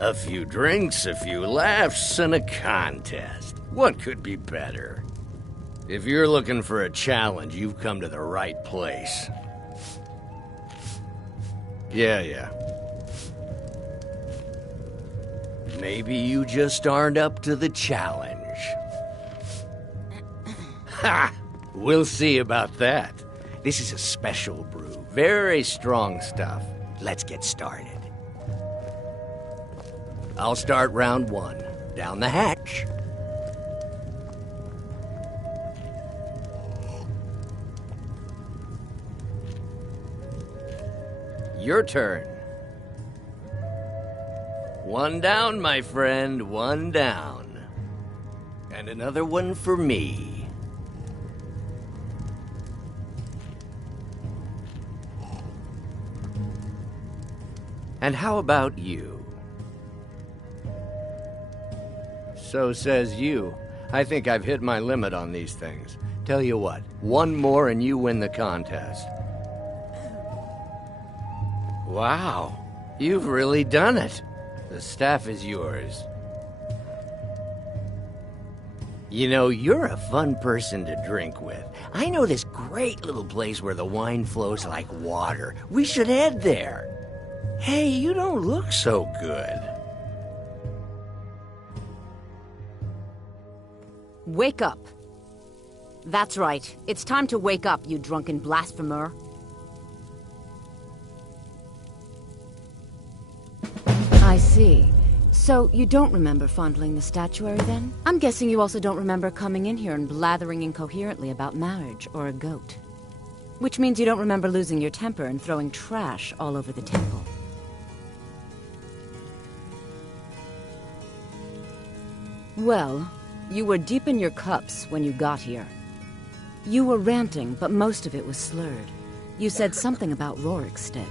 A few drinks, a few laughs, and a contest. What could be better? If you're looking for a challenge, you've come to the right place. Yeah. Maybe you just aren't up to the challenge. Ha! We'll see about that. This is a special brew. Very strong stuff. Let's get started. I'll start round 1. Down the hatch. Your turn. 1 down, my friend. 1 down. And another one for me. And how about you? So says you. I think I've hit my limit on these things. Tell you what, 1 more and you win the contest. Wow, you've really done it. The staff is yours. You know, you're a fun person to drink with. I know this great little place where the wine flows like water. We should head there. Hey, you don't look so good. Wake up. That's right. It's time to wake up, you drunken blasphemer. I see. So, you don't remember fondling the statuary, then? I'm guessing you also don't remember coming in here and blathering incoherently about marriage or a goat. Which means you don't remember losing your temper and throwing trash all over the temple. Well, you were deep in your cups when you got here. You were ranting, but most of it was slurred. You said something about Rorikstead.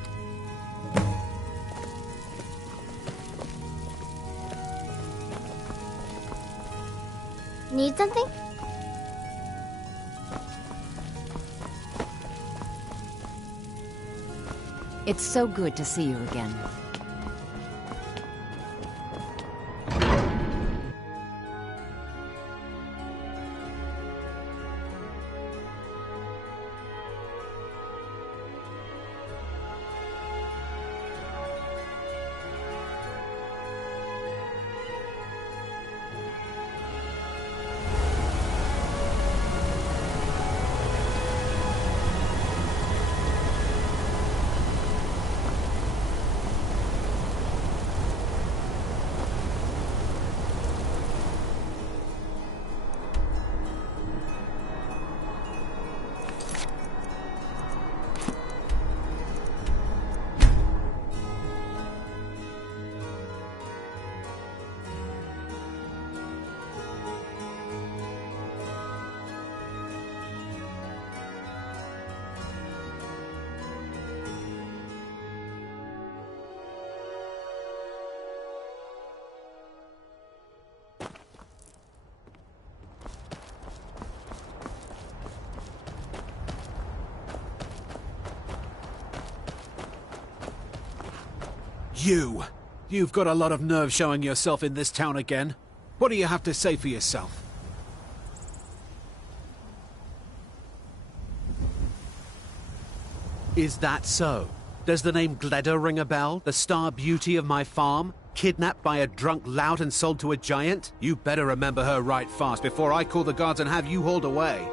Need something? It's so good to see you again. You've got a lot of nerve showing yourself in this town again. What do you have to say for yourself? Is that so? Does the name Gleda ring a bell? The star beauty of my farm? Kidnapped by a drunk lout and sold to a giant? You better remember her right fast before I call the guards and have you hauled away.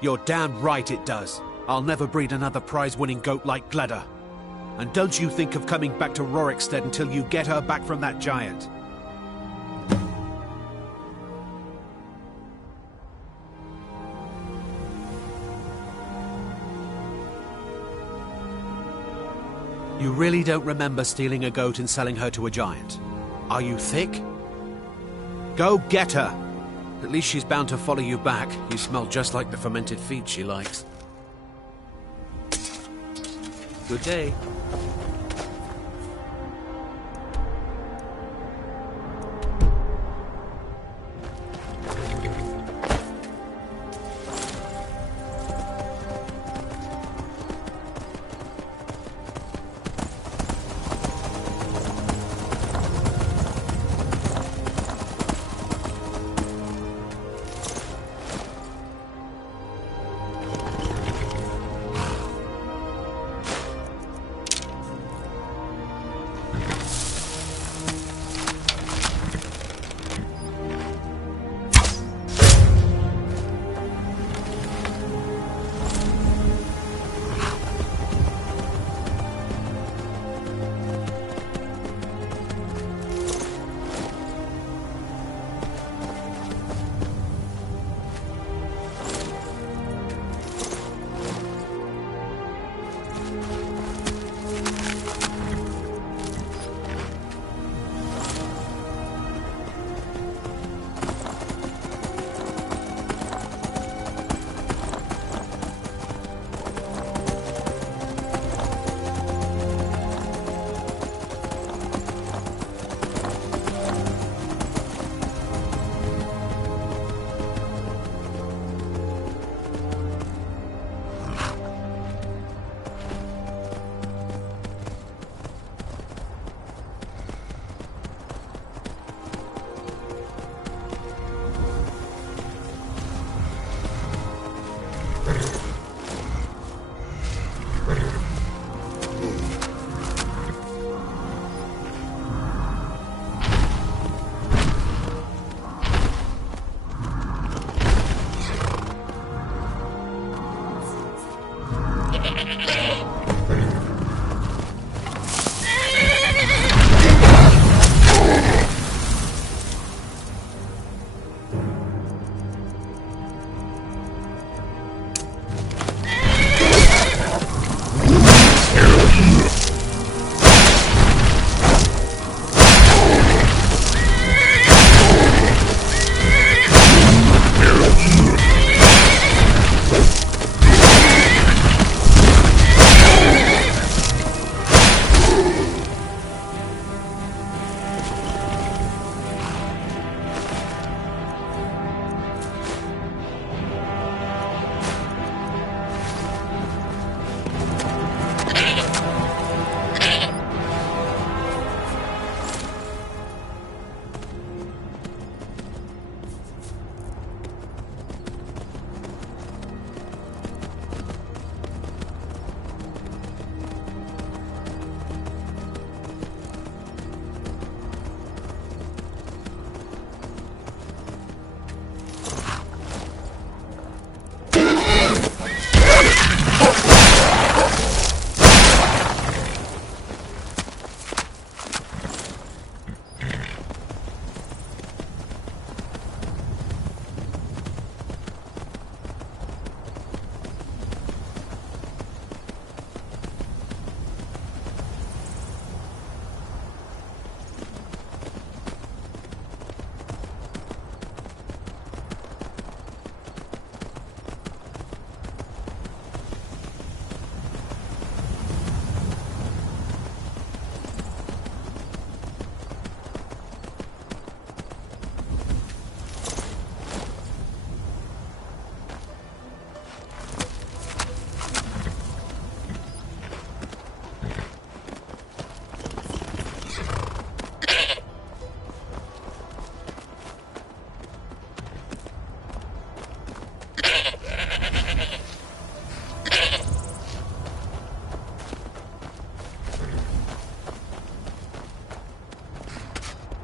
You're damn right it does. I'll never breed another prize-winning goat like Gleda. And don't you think of coming back to Rorikstead until you get her back from that giant. You really don't remember stealing a goat and selling her to a giant? Are you thick? Go get her! At least she's bound to follow you back. You smell just like the fermented feed she likes. Good day.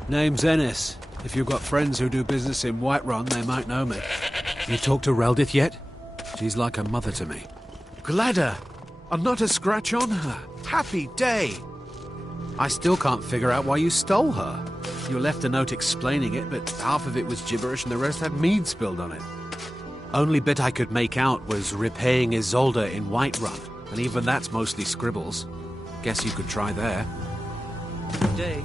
Name's Ennis. If you've got friends who do business in Whiterun, they might know me. You talked to Reldith yet? She's like a mother to me. Gladder! And not a scratch on her. Happy day! I still can't figure out why you stole her. You left a note explaining it, but half of it was gibberish and the rest had mead spilled on it. Only bit I could make out was repaying Isolde in Whiterun, and even that's mostly scribbles. Guess you could try there. Good day.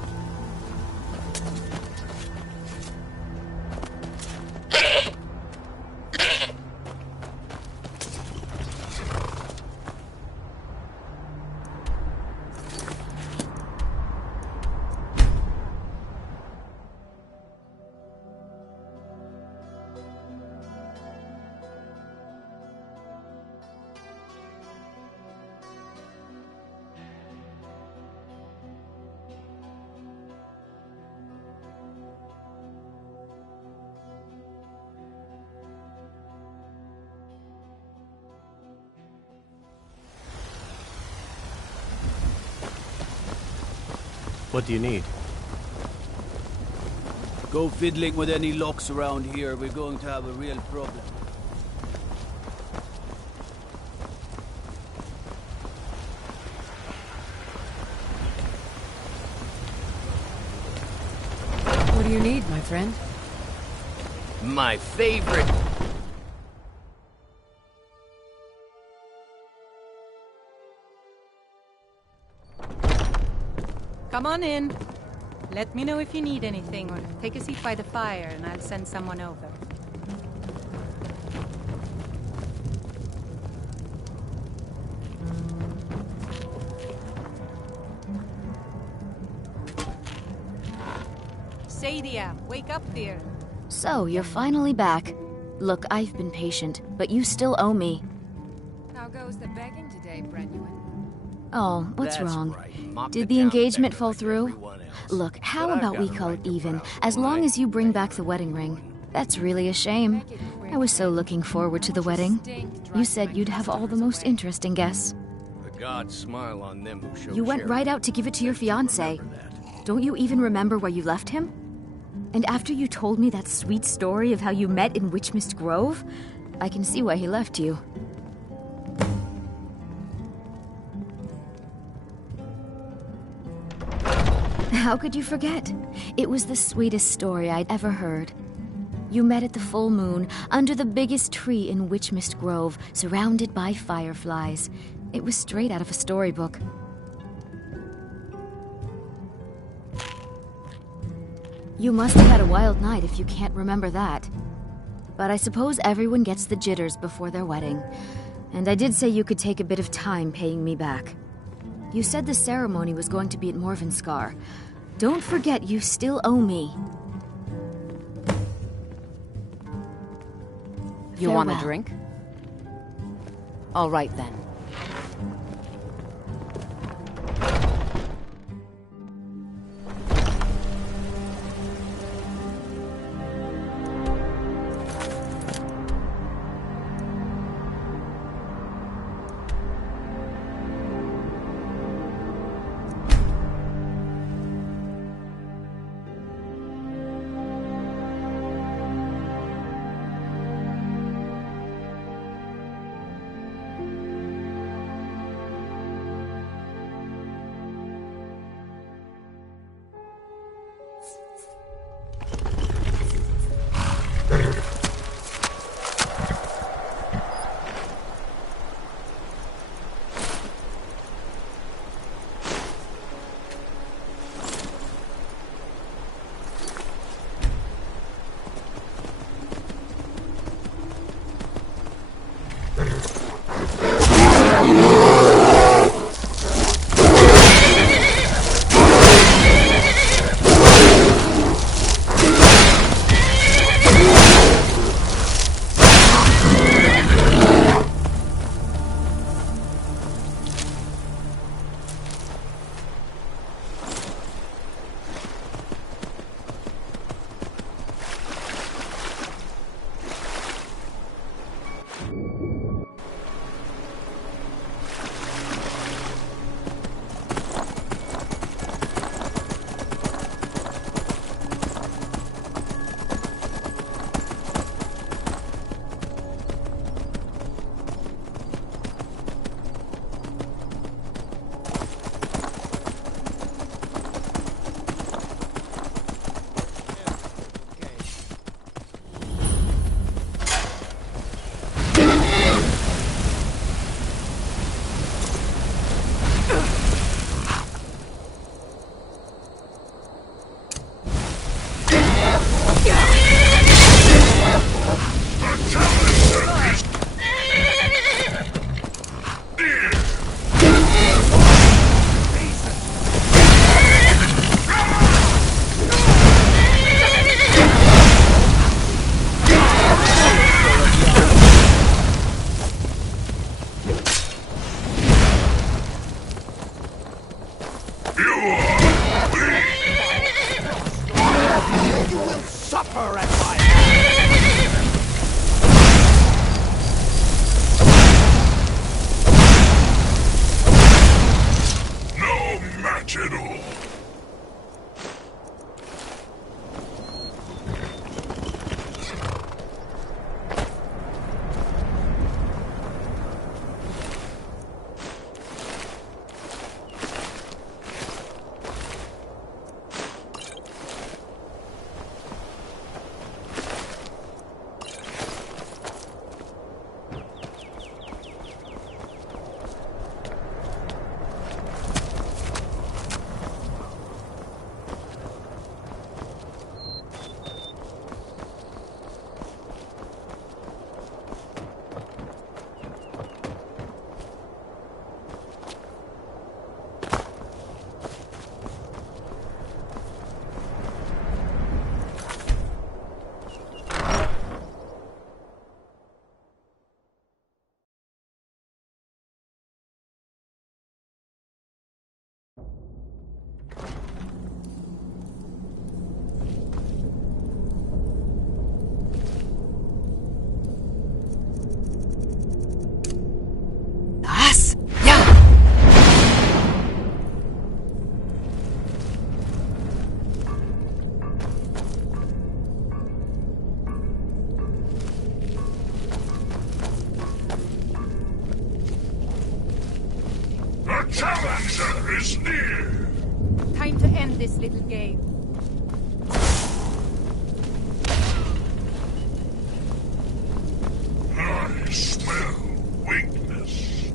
What do you need? Go fiddling with any locks around here, we're going to have a real problem. What do you need, my friend? My favorite. Come on in. Let me know if you need anything, or take a seat by the fire and I'll send someone over. Sadia, wake up, dear. So, you're finally back. Look, I've been patient, but you still owe me. How goes the begging today, Brenuin? Oh, what's That's wrong? right. Mock Did the the town engagement beggar fall like through? everyone else. Look, how But I've about we got a call right it to even, proud as long wine. as you bring back the wedding ring? That's really a shame. I was so looking forward to the wedding. You said you'd have all the most interesting guests. The gods smile on them who show You went right charity. out to give it to your fiancé. Remember that. Don't you even remember where you left him? And after you told me that sweet story of how you met in Witchmist Grove, I can see why he left you. How could you forget? It was the sweetest story I'd ever heard. You met at the full moon, under the biggest tree in Witchmist Grove, surrounded by fireflies. It was straight out of a storybook. You must have had a wild night if you can't remember that. But I suppose everyone gets the jitters before their wedding. And I did say you could take a bit of time paying me back. You said the ceremony was going to be at Morvenskar. Don't forget you still owe me. You want a Farewell. drink? All right then. Time to end this little game. I smell weakness.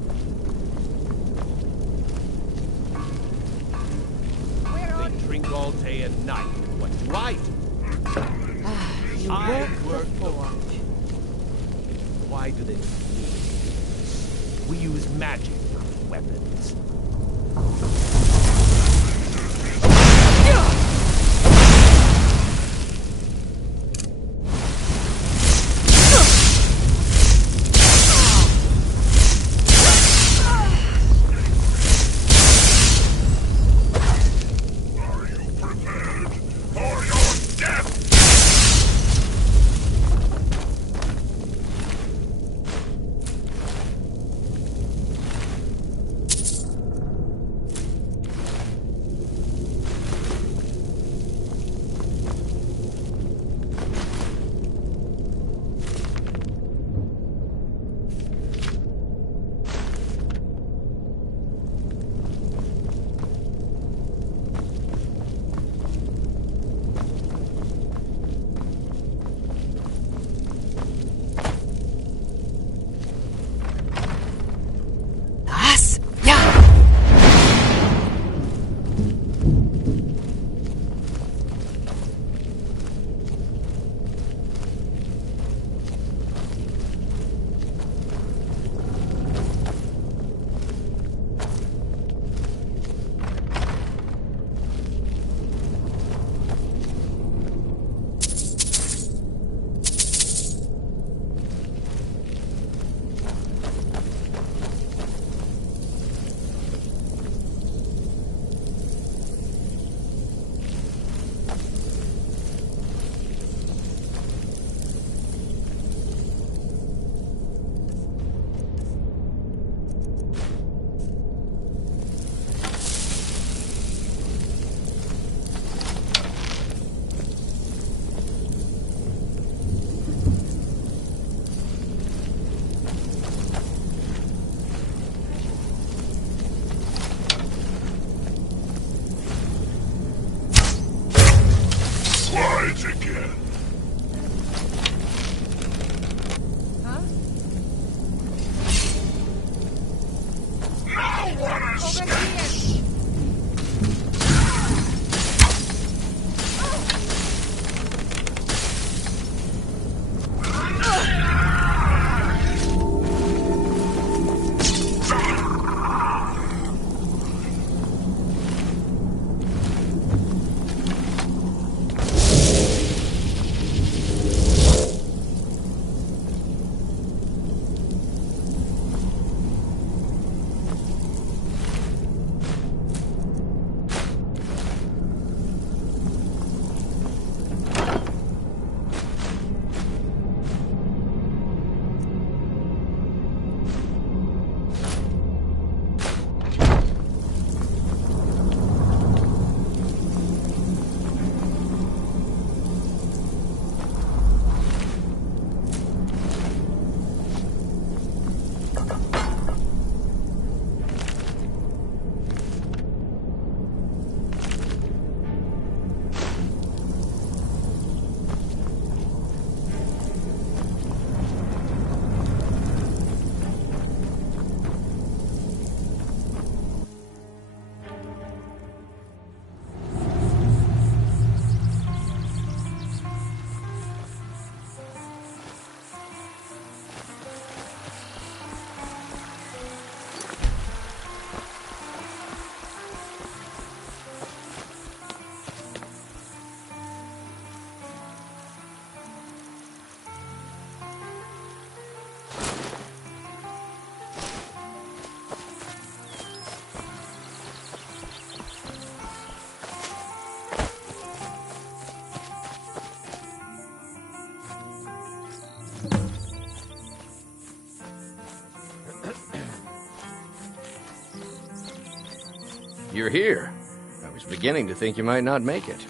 They drink all day and night. What do I do? You I work the the forge. Why do they need this? We use magic, not weapons. Slides again. Huh? No one Over escapes. here! You're here. I was beginning to think you might not make it.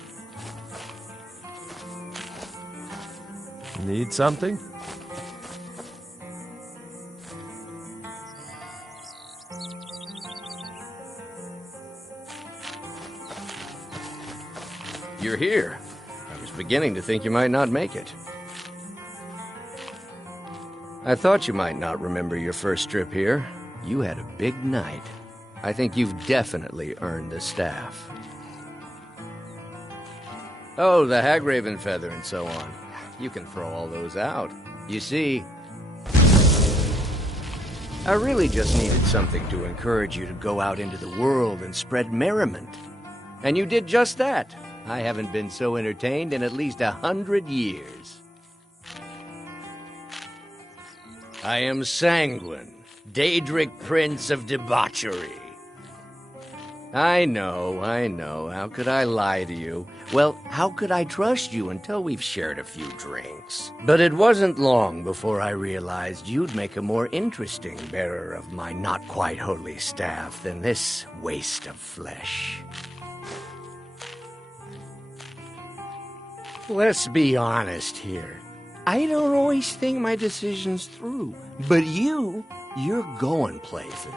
Need something? you're here. I was beginning to think you might not make it. I thought you might not remember your first trip here. You had a big night. I think you've definitely earned the staff. Oh, the Hagraven feather and so on. You can throw all those out. You see, I really just needed something to encourage you to go out into the world and spread merriment. And you did just that. I haven't been so entertained in at least 100 years. I am Sanguine, Daedric Prince of Debauchery. I know. How could I lie to you? Well, how could I trust you until we've shared a few drinks? But it wasn't long before I realized you'd make a more interesting bearer of my not-quite-holy staff than this waste of flesh. Let's be honest here. I don't always think my decisions through, but you're going places.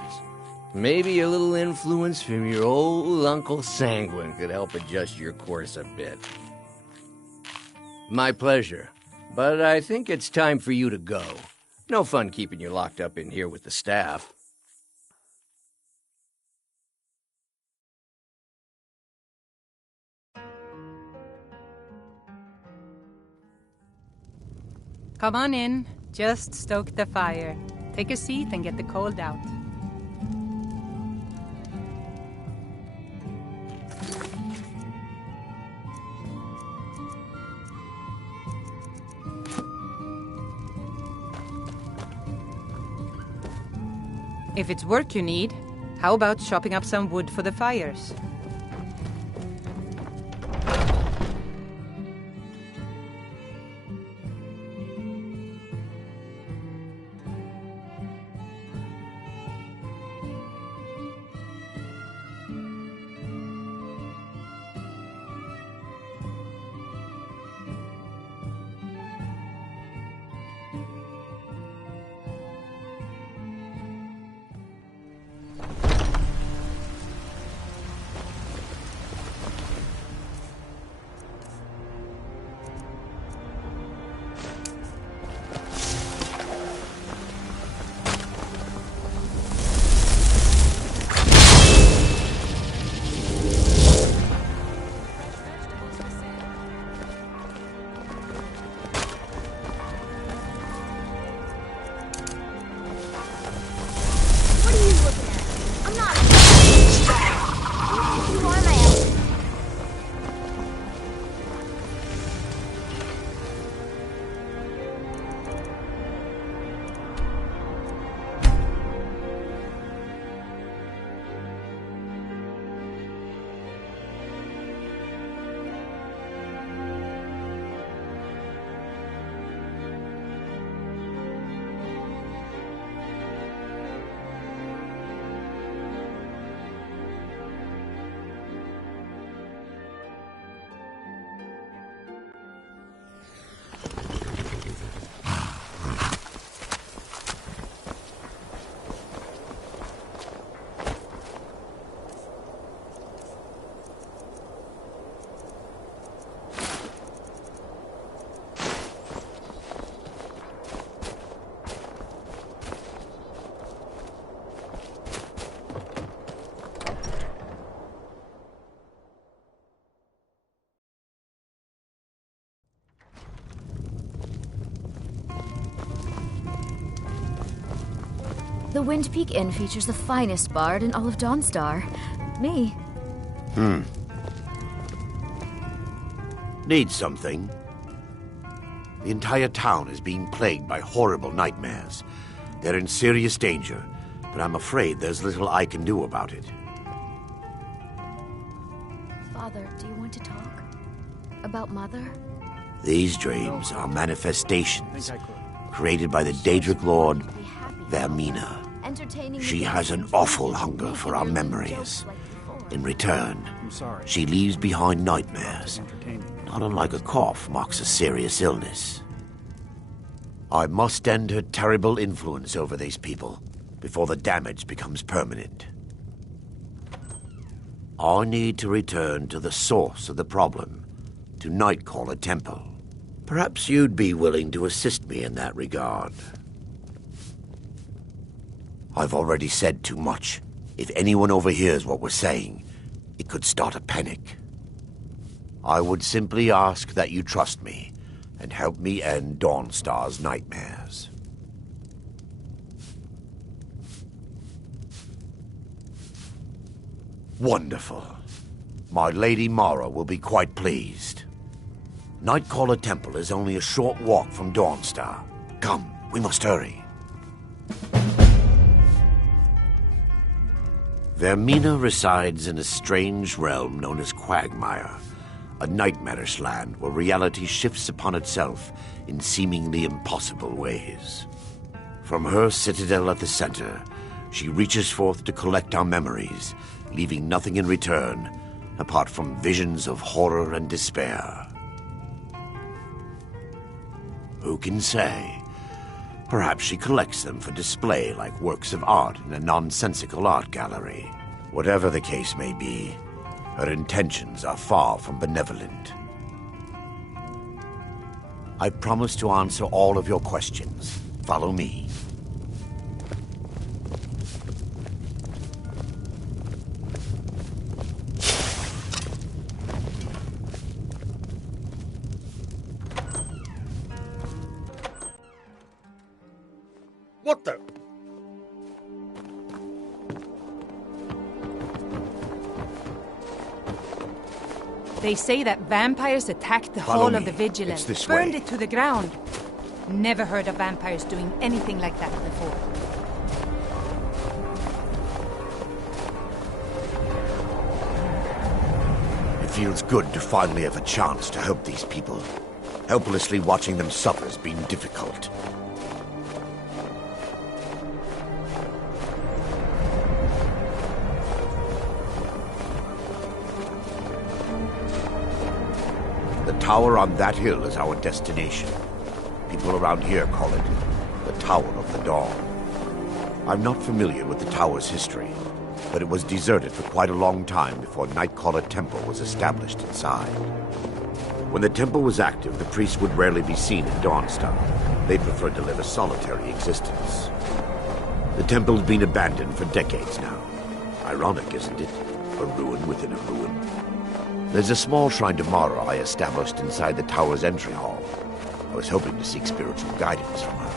Maybe a little influence from your old Uncle Sanguine could help adjust your course a bit. My pleasure, but I think it's time for you to go. No fun keeping you locked up in here with the staff. Come on in. Just stoke the fire. Take a seat and get the cold out. If it's work you need, how about chopping up some wood for the fires? The Wind Peak Inn features the finest bard in all of Dawnstar. Me. Need something? The entire town is being plagued by horrible nightmares. They're in serious danger, but I'm afraid there's little I can do about it. Father, do you want to talk? About Mother? These dreams are manifestations created by the Daedric Lord Vermina. She has an awful hunger for our memories. In return, she leaves behind nightmares. Not unlike a cough marks a serious illness. I must end her terrible influence over these people before the damage becomes permanent. I need to return to the source of the problem to Nightcaller Temple. Perhaps you'd be willing to assist me in that regard. I've already said too much. If anyone overhears what we're saying, it could start a panic. I would simply ask that you trust me and help me end Dawnstar's nightmares. Wonderful. My Lady Mara will be quite pleased. Nightcaller Temple is only a short walk from Dawnstar. Come, we must hurry. Vermina resides in a strange realm known as Quagmire, a nightmarish land where reality shifts upon itself in seemingly impossible ways. From her citadel at the center, she reaches forth to collect our memories, leaving nothing in return apart from visions of horror and despair. Who can say? Perhaps she collects them for display like works of art in a nonsensical art gallery. Whatever the case may be, her intentions are far from benevolent. I promise to answer all of your questions. Follow me. What the? They say that vampires attacked the Follow Hall me. of the Vigilant, It's this burned way. it to the ground. Never heard of vampires doing anything like that before. It feels good to finally have a chance to help these people. Helplessly watching them suffer has been difficult. The tower on that hill is our destination. People around here call it the Tower of the Dawn. I'm not familiar with the tower's history, but it was deserted for quite a long time before Nightcaller Temple was established inside. When the temple was active, the priests would rarely be seen in Dawnstar. They preferred to live a solitary existence. The temple's been abandoned for decades now. Ironic, isn't it? A ruin within a ruin. There's a small shrine to Mara I established inside the tower's entry hall. I was hoping to seek spiritual guidance from her.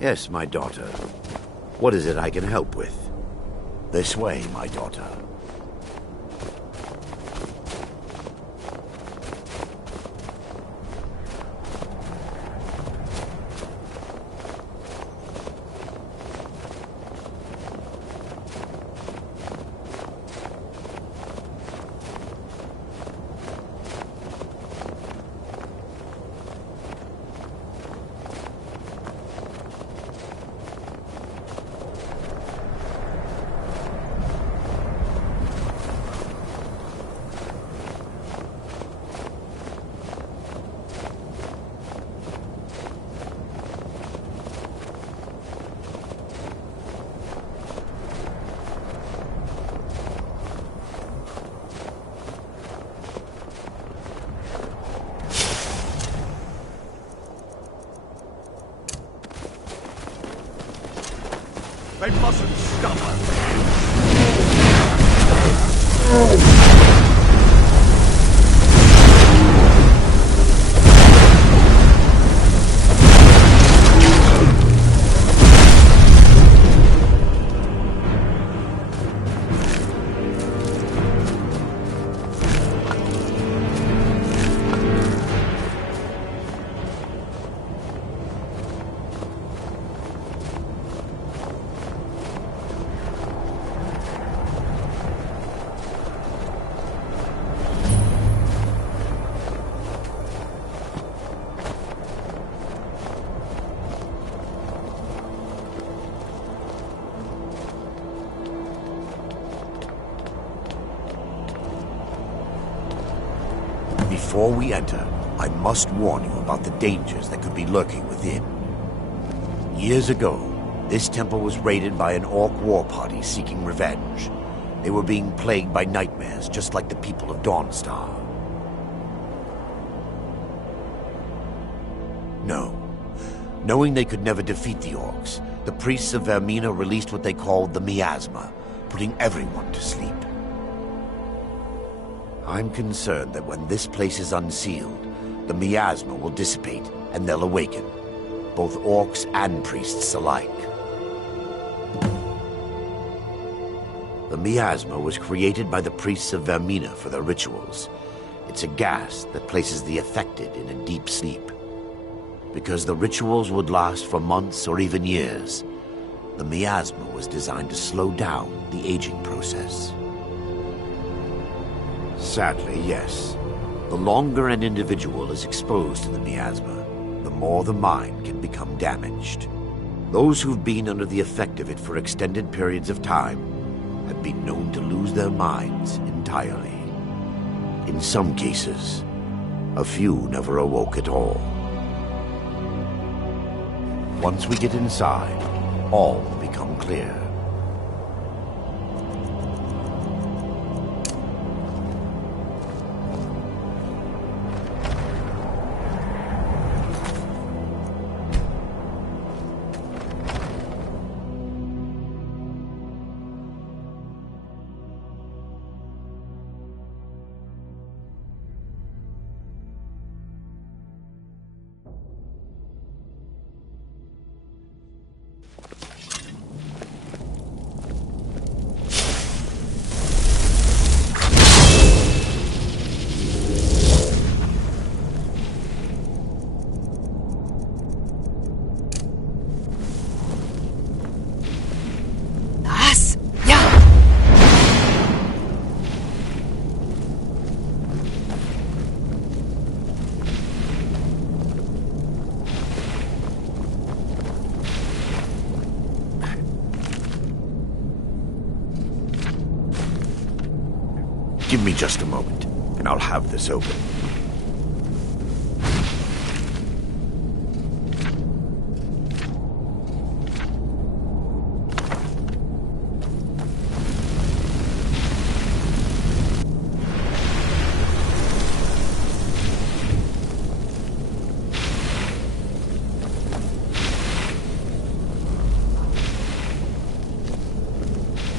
Yes, my daughter. What is it I can help with? This way, my daughter. They mustn't stop us. Before we enter, I must warn you about the dangers that could be lurking within. Years ago, this temple was raided by an orc war party seeking revenge. They were being plagued by nightmares, just like the people of Dawnstar. No. Knowing they could never defeat the orcs, the priests of Vermina released what they called the miasma, putting everyone to sleep. I'm concerned that when this place is unsealed, the miasma will dissipate and they'll awaken, both orcs and priests alike. The miasma was created by the priests of Vermina for their rituals. It's a gas that places the affected in a deep sleep. Because the rituals would last for months or even years, the miasma was designed to slow down the aging process. Sadly, yes. The longer an individual is exposed to the miasma, the more the mind can become damaged. Those who've been under the effect of it for extended periods of time have been known to lose their minds entirely. In some cases, a few never awoke at all. Once we get inside, all will become clear. Give me just a moment, and I'll have this open.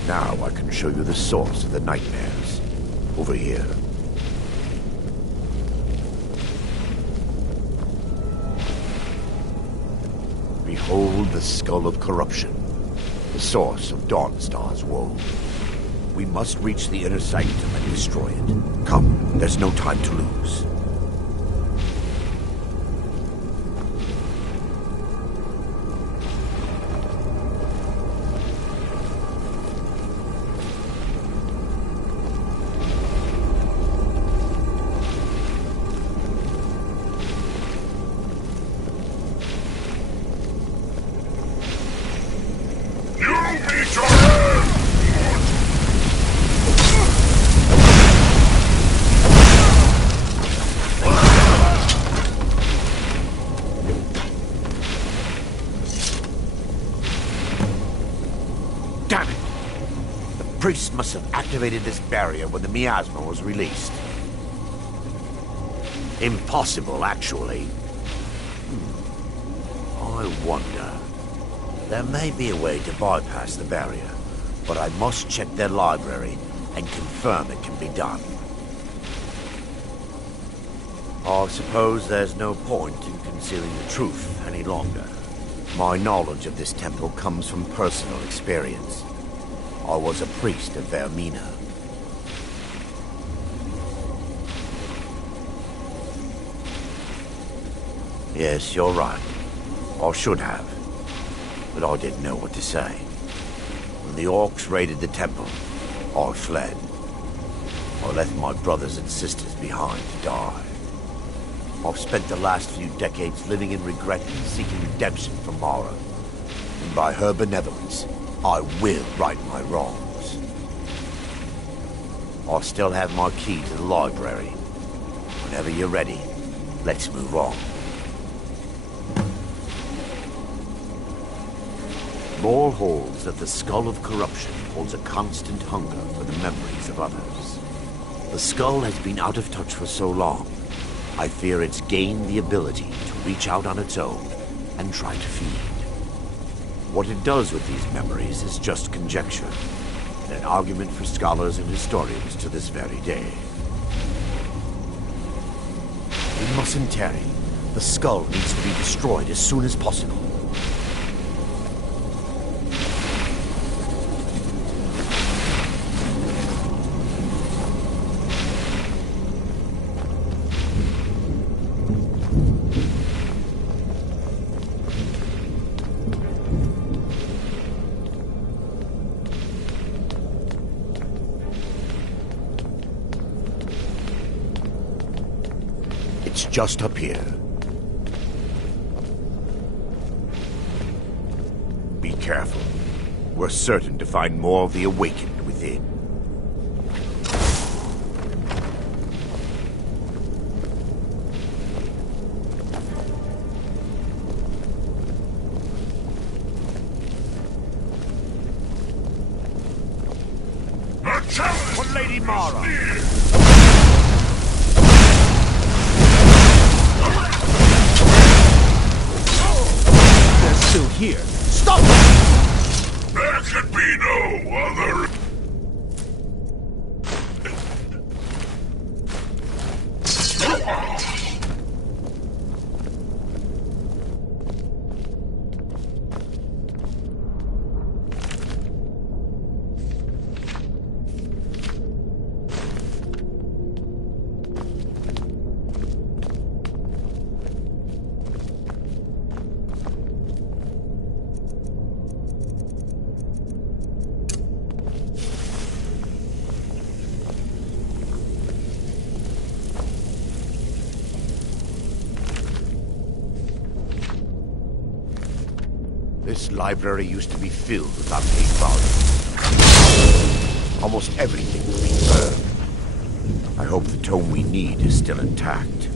Now I can show you the source of the nightmares. Over here. Behold the skull of corruption, the source of Dawnstar's woe. We must reach the inner sanctum and destroy it. Come, there's no time to lose. Damn it! The priest must have activated this barrier when the miasma was released. Impossible, actually. I wonder. There may be a way to bypass the barrier, but I must check their library and confirm it can be done. I suppose there's no point in concealing the truth any longer. My knowledge of this temple comes from personal experience. I was a priest of Vermina. Yes, you're right. I should have. But I didn't know what to say. When the orcs raided the temple, I fled. I left my brothers and sisters behind to die. I've spent the last few decades living in regret and seeking redemption from Mara. And by her benevolence, I will right my wrongs. I still have my key to the library. Whenever you're ready, let's move on. Lore holds that the skull of corruption holds a constant hunger for the memories of others. The skull has been out of touch for so long, I fear it's gained the ability to reach out on its own and try to feed. What it does with these memories is just conjecture, and an argument for scholars and historians to this very day. We mustn't tarry. The skull needs to be destroyed as soon as possible. It's just up here. Be careful. We're certain to find more of the awakened within. A challenge For Lady Mara! They're still here. Stop them! There could be no other. This library used to be filled with arcane volumes. Almost everything's been burned. I hope the tome we need is still intact.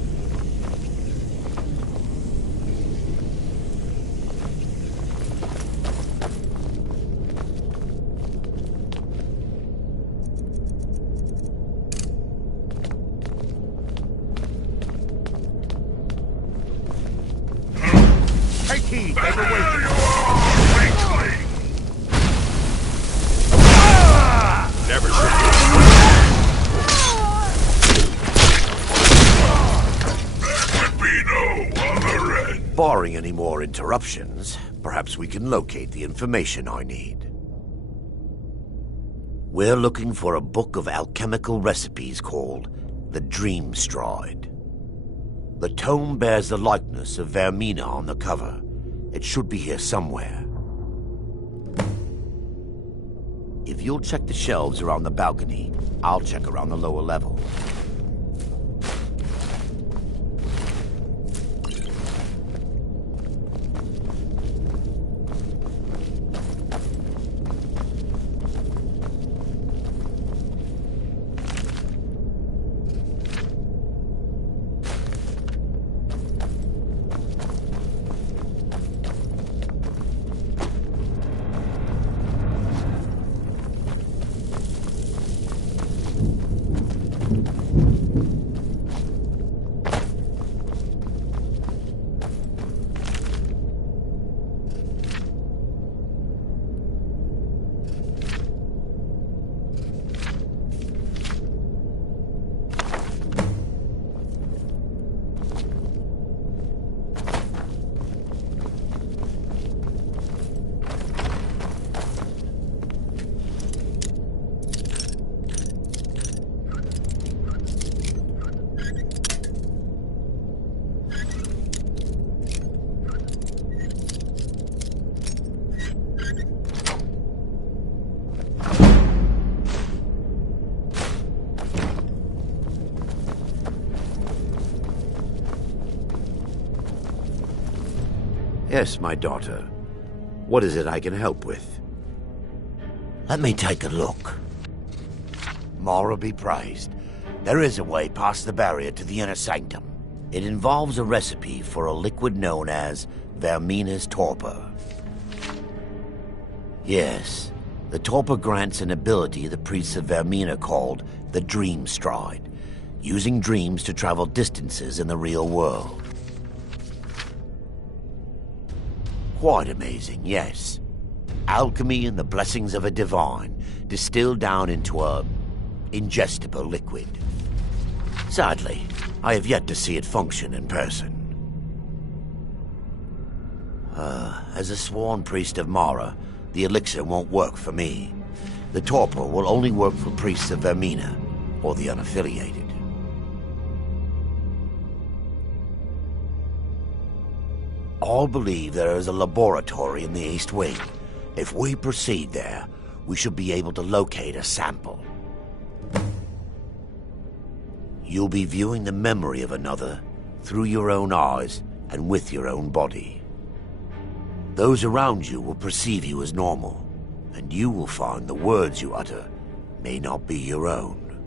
Take heed, they've awakened. Never There could be no other end. Barring any more interruptions, perhaps we can locate the information I need. We're looking for a book of alchemical recipes called the Dream Stride. The tome bears the likeness of Vermina on the cover. It should be here somewhere. If you'll check the shelves around the balcony, I'll check around the lower level. Yes, my daughter. What is it I can help with? Let me take a look. Mara be praised. There is a way past the barrier to the inner sanctum. It involves a recipe for a liquid known as Vermina's torpor. Yes, the torpor grants an ability the priests of Vermina called the Dream Stride, using dreams to travel distances in the real world. Quite amazing, yes. Alchemy and the blessings of a divine, distilled down into a ingestible liquid. Sadly, I have yet to see it function in person. As a sworn priest of Mara, the elixir won't work for me. The torpor will only work for priests of Vermina, or the unaffiliated. All believe there is a laboratory in the East Wing. If we proceed there, we should be able to locate a sample. You'll be viewing the memory of another through your own eyes and with your own body. Those around you will perceive you as normal, and you will find the words you utter may not be your own.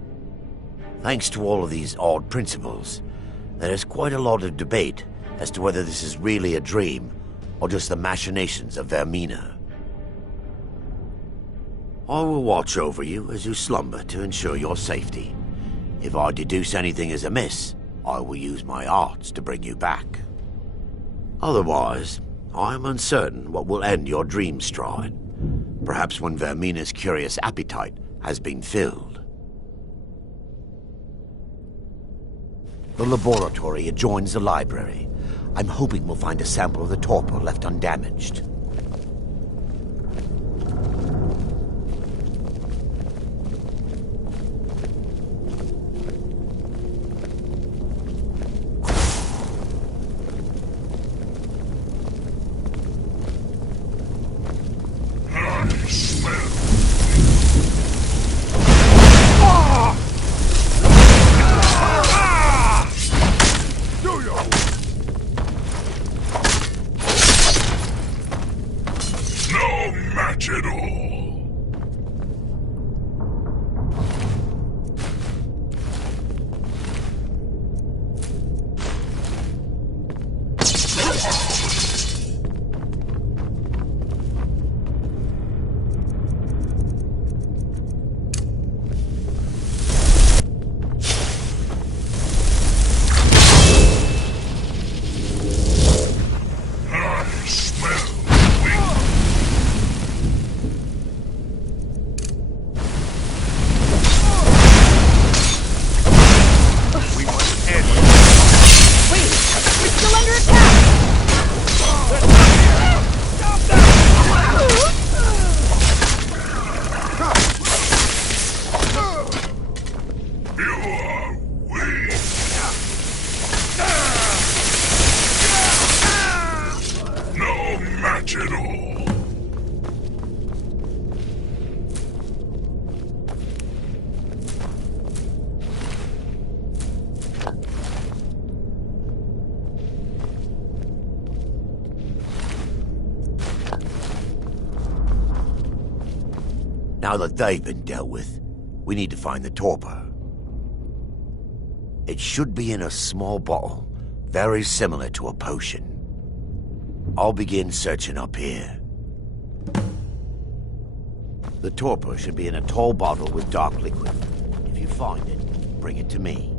Thanks to all of these odd principles, there is quite a lot of debate as to whether this is really a dream or just the machinations of Vermina. I will watch over you as you slumber to ensure your safety. If I deduce anything is amiss, I will use my arts to bring you back. Otherwise, I am uncertain what will end your dream stride. Perhaps when Vermina's curious appetite has been filled. The laboratory adjoins the library. I'm hoping we'll find a sample of the torpor left undamaged. Now that they've been dealt with, we need to find the torpor. It should be in a small bottle, very similar to a potion. I'll begin searching up here. The torpor should be in a tall bottle with dark liquid. If you find it, bring it to me.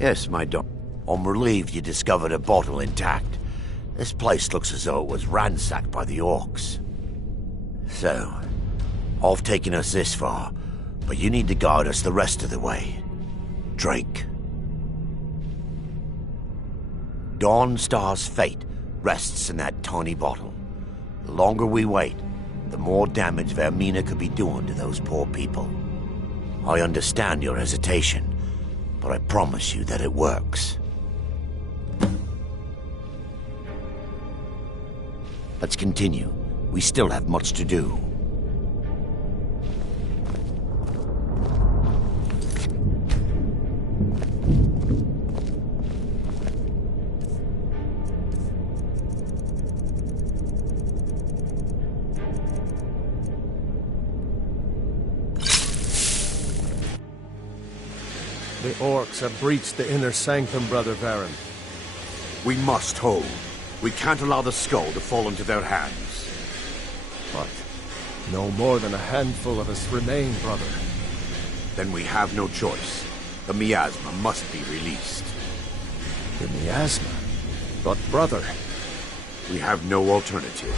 Yes, my daughter. I'm relieved you discovered a bottle intact. This place looks as though it was ransacked by the orcs. So, I've taken us this far, but you need to guide us the rest of the way. Drink. Dawnstar's fate rests in that tiny bottle. The longer we wait, the more damage Vermina could be doing to those poor people. I understand your hesitation, but I promise you that it works. Let's continue. We still have much to do. The orcs have breached the inner sanctum, Brother Varen. We must hold. We can't allow the skull to fall into their hands. But no more than a handful of us remain, brother. Then we have no choice. The miasma must be released. The miasma? But brother... We have no alternative.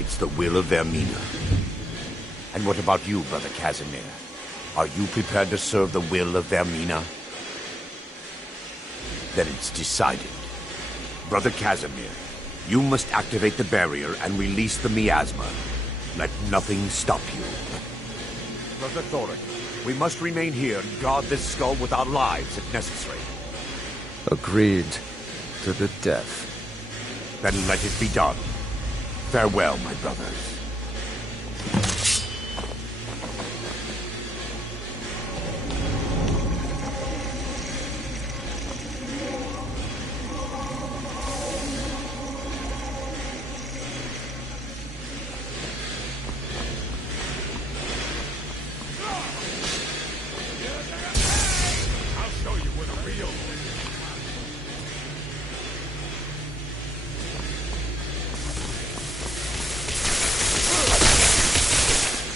It's the will of Vermina. And what about you, Brother Casimir? Are you prepared to serve the will of Vermina? Then it's decided. Brother Casimir, you must activate the barrier and release the miasma. Let nothing stop you. Brother Thorin, we must remain here and guard this skull with our lives if necessary. Agreed to the death. Then let it be done. Farewell, my brothers.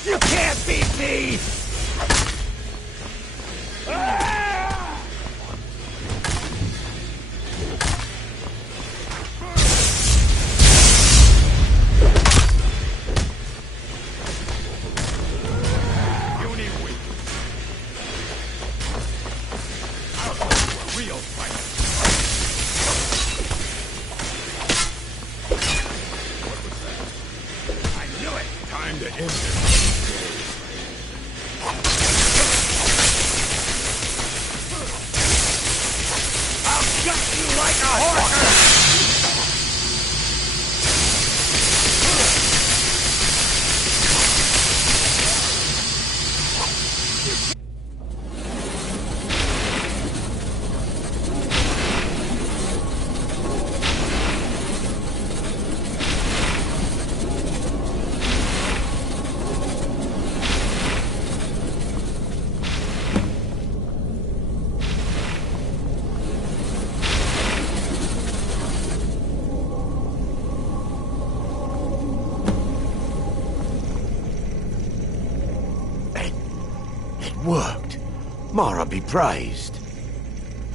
You can't beat me! Worked. Mara be praised.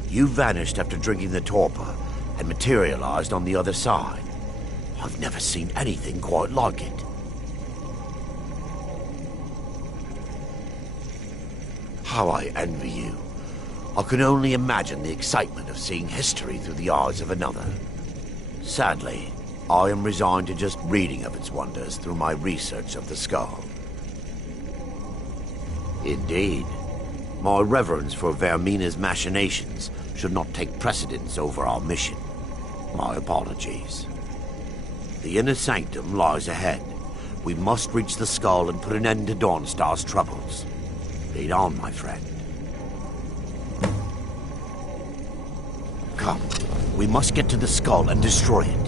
You vanished after drinking the torpor and materialized on the other side. I've never seen anything quite like it. How I envy you. I can only imagine the excitement of seeing history through the eyes of another. Sadly, I am resigned to just reading of its wonders through my research of the skull. Indeed. My reverence for Vermina's machinations should not take precedence over our mission. My apologies. The inner sanctum lies ahead. We must reach the skull and put an end to Dawnstar's troubles. Lead on, my friend. Come, we must get to the skull and destroy it.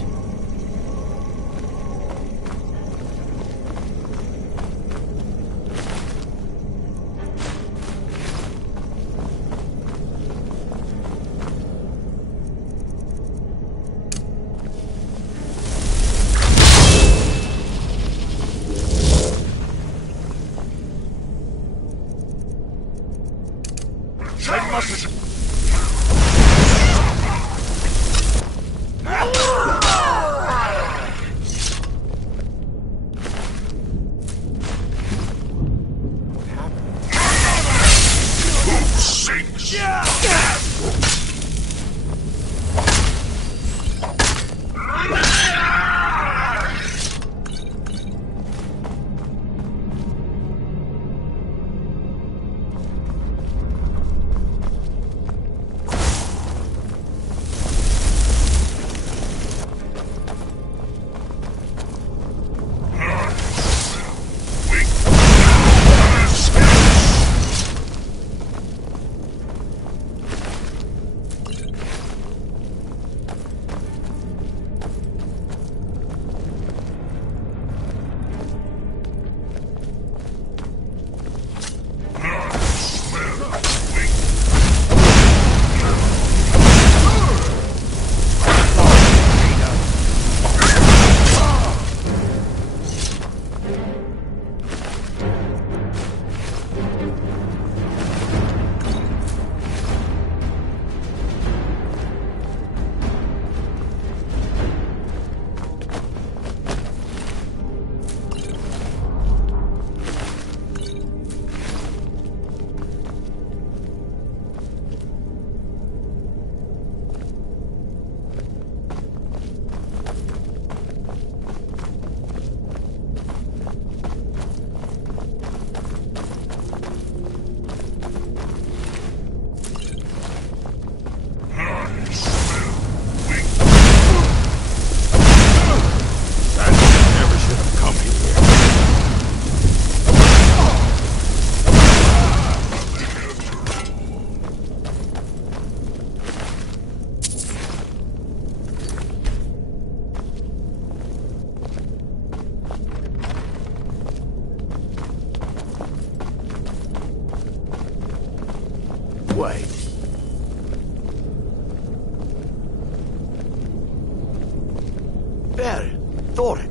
Baron, Thoric,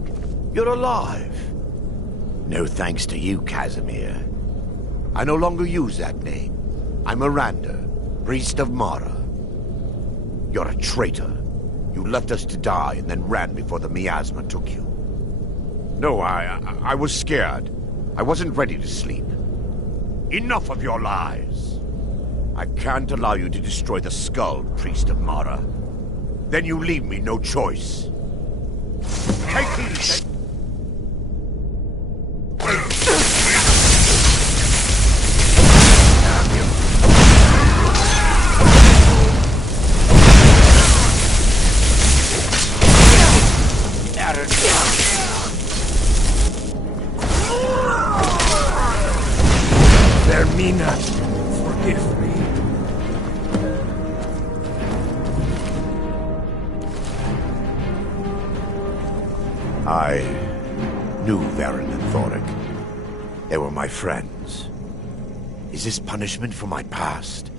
you're alive. No thanks to you, Casimir. I no longer use that name. I'm Miranda, priest of Mara. You're a traitor. You left us to die and then ran before the miasma took you. No, I was scared. I wasn't ready to sleep. Enough of your lies. I can't allow you to destroy the skull, priest of Mara. Then you leave me no choice. Take these. Vermina, forgive me. I knew Varen and Thoric. They were my friends. Is this punishment for my past?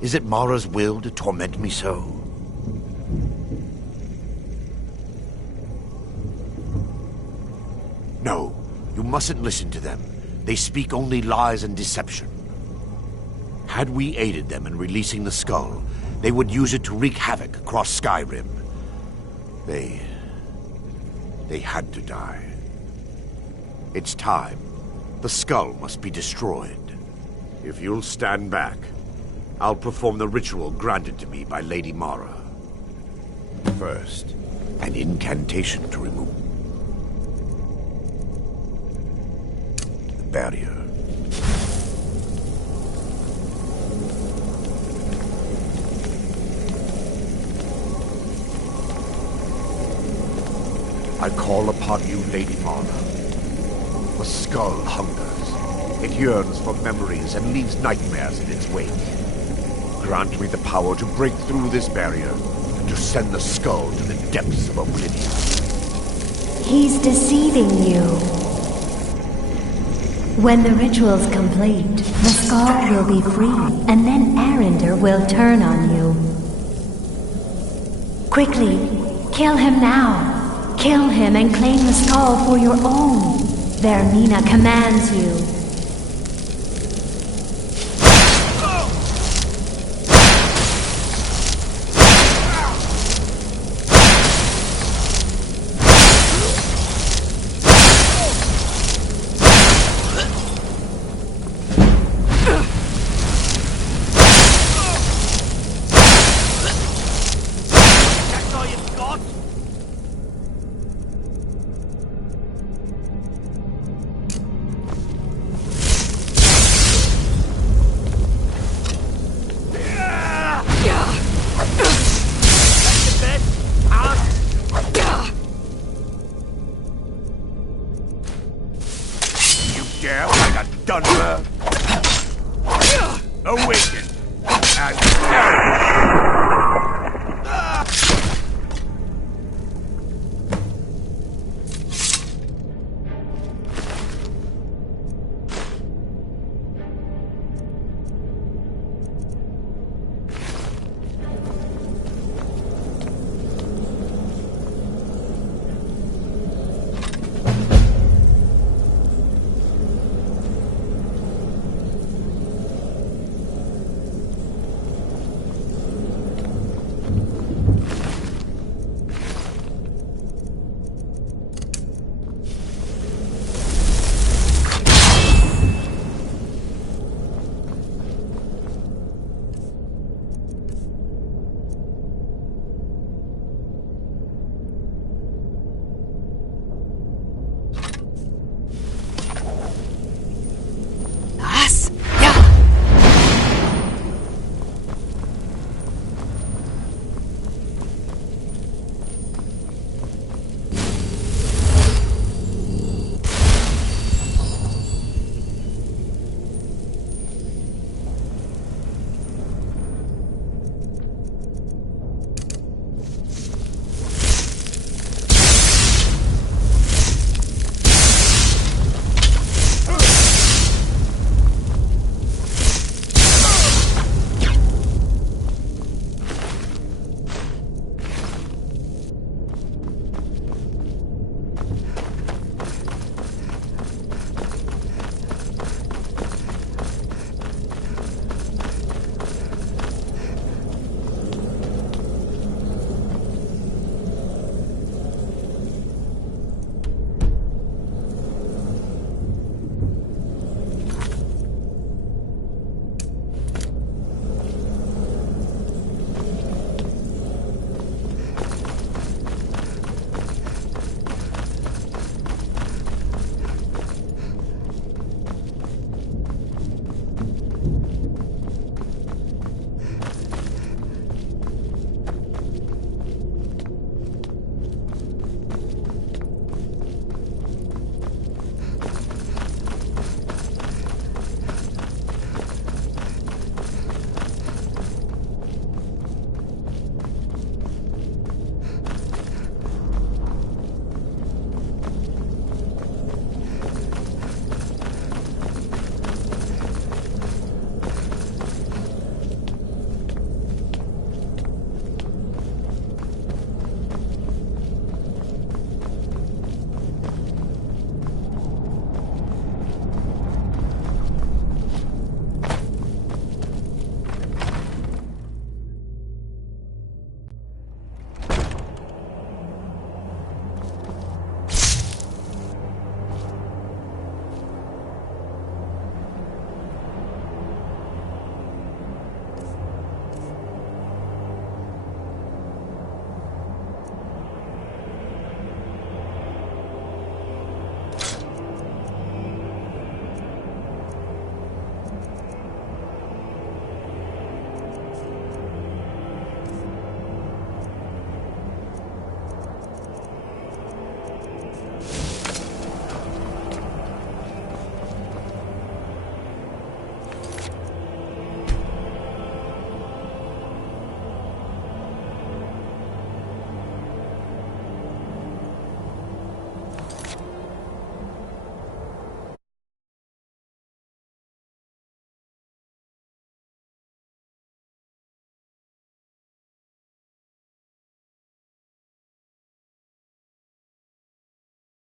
Is it Mara's will to torment me so? No, you mustn't listen to them. They speak only lies and deception. Had we aided them in releasing the skull, they would use it to wreak havoc across Skyrim. They had to die. It's time. The skull must be destroyed. If you'll stand back, I'll perform the ritual granted to me by Lady Mara. First, an incantation to remove the barrier. I call upon you, Lady Mara. The skull hungers. It yearns for memories and leaves nightmares in its wake. Grant me the power to break through this barrier and to send the skull to the depths of oblivion. He's deceiving you. When the ritual's complete, the skull will be free, and then Arender will turn on you. Quickly, kill him now. Kill him and claim the skull for your own. Vermina commands you. Awaken and perish!